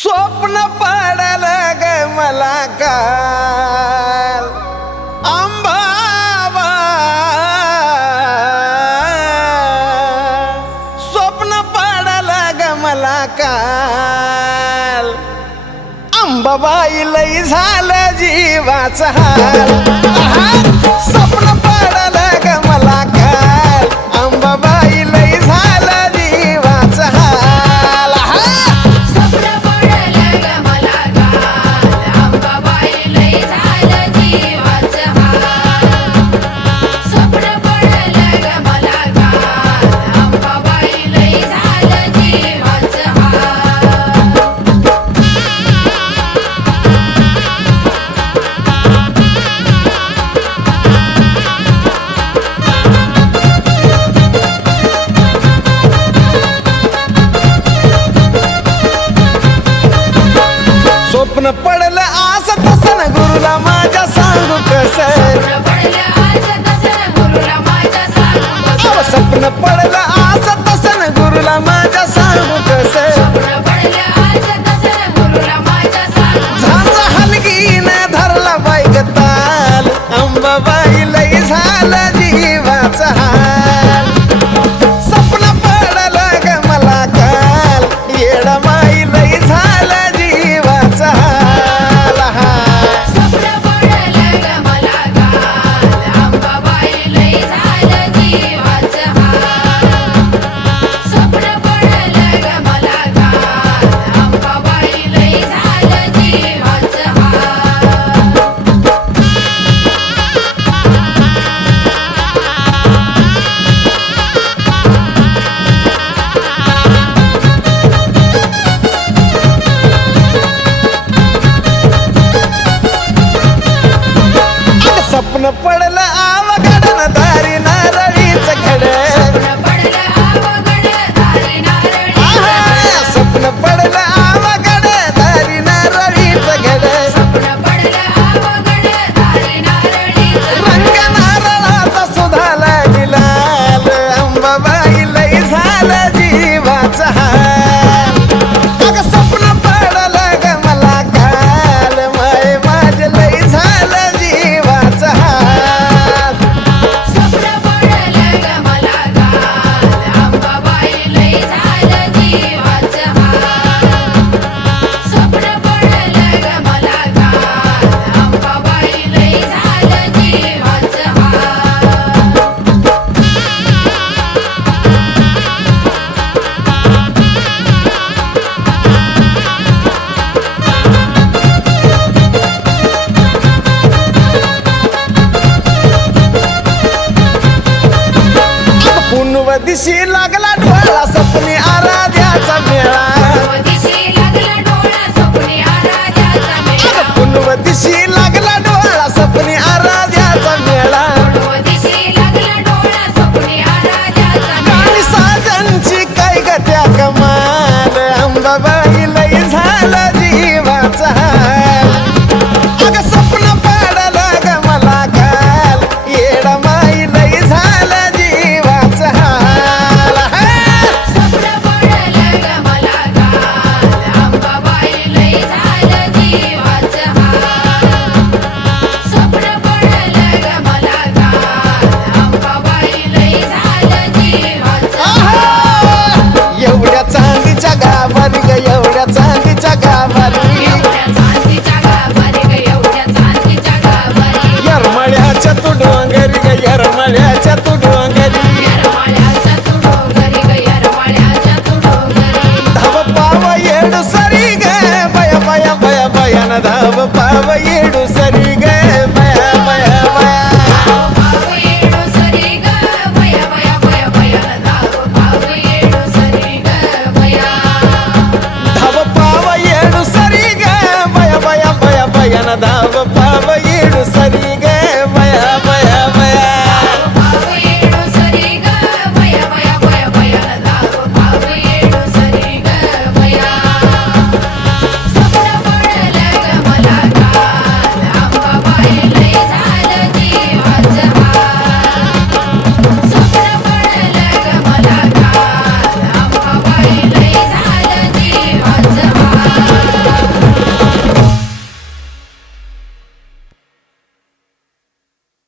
स्वप्न पडल ग मला काल. आंबाबा स्वप्न पडल ग मला काल. अंबाबाई लई झालं जीवाचा हाल. सपन पडलं